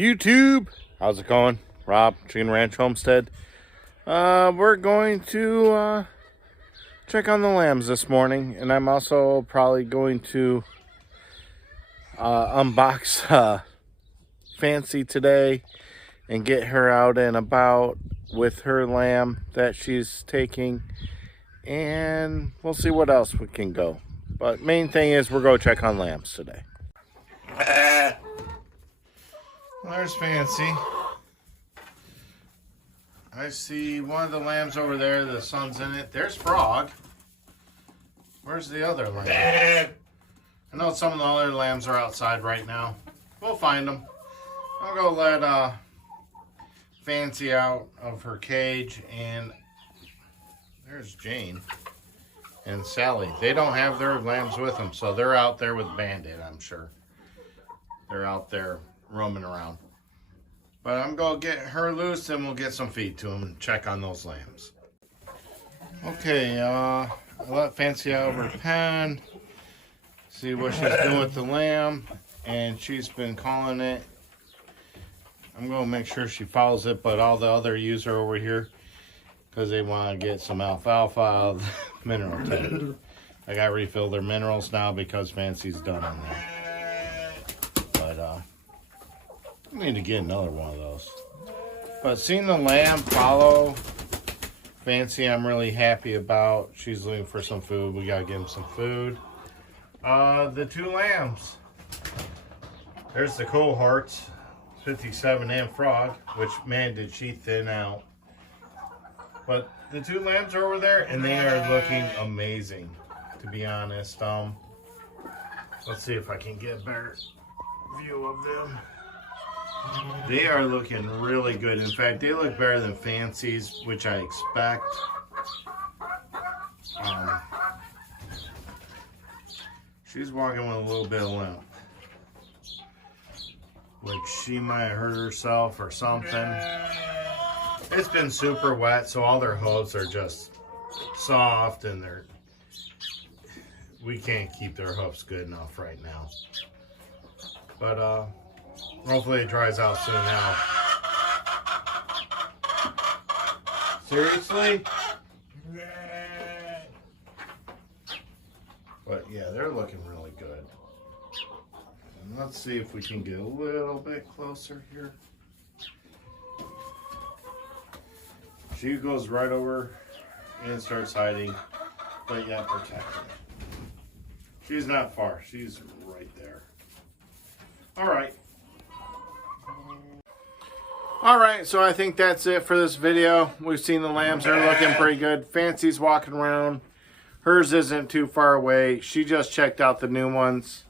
YouTube, how's it going? Rob, Chicken Ranch Homestead. We're going to check on the lambs this morning, and I'm also probably going to unbox Fancy today and get her out and about with her lamb that she's taking, and we'll see what else we can go. But main thing is we're going to check on lambs today. There's Fancy. I see one of the lambs over there. The sun's in it. There's Frog. Where's the other lamb? I know some of the other lambs are outside right now. We'll find them. I'll go let Fancy out of her cage. And there's Jane and Sally. They don't have their lambs with them, so they're out there with Bandit, I'm sure. They're out there roaming around. But I'm going to get her loose and we'll get some feed to them and check on those lambs. Okay, I let Fancy out of her pen. See what she's doing with the lamb. And she's been calling it. I'm going to make sure she follows it, but all the other ewes are over here because they want to get some alfalfa out of the mineral tank. I got to refill their minerals now because Fancy's done on that. But I need to get another one of those. But seeing the lamb follow Fancy, I'm really happy about. She's looking for some food. We got to give him some food. The two lambs. There's the cohorts, 57 and Frog, which, man, did she thin out. But the two lambs are over there, and they are looking amazing, to be honest. Let's see if I can get a better view of them. They are looking really good. In fact, they look better than Fancy's, which I expect. She's walking with a little bit of limp, like she might have hurt herself or something. It's been super wet, so all their hooves are just soft, and we can't keep their hoofs good enough right now. But hopefully it dries out soon now. Seriously? But yeah, they're looking really good. And let's see if we can get a little bit closer here. She goes right over and starts hiding, but yeah, protected. She's not far. She's right there. All right, so I think that's it for this video. We've seen the lambs are looking pretty good. Fancy's walking around. Hers isn't too far away. She just checked out the new ones.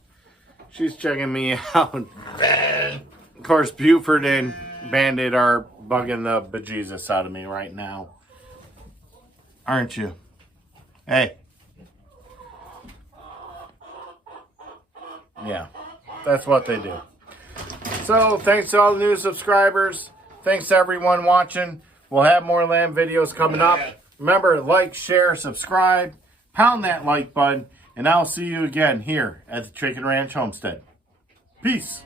She's checking me out. Of course, Buford and Bandit are bugging the bejesus out of me right now. Aren't you? Hey. Yeah, that's what they do. So, thanks to all the new subscribers. Thanks to everyone watching. We'll have more lamb videos coming up. Remember, like, share, subscribe. Pound that like button. And I'll see you again here at the Chicken Ranch Homestead. Peace.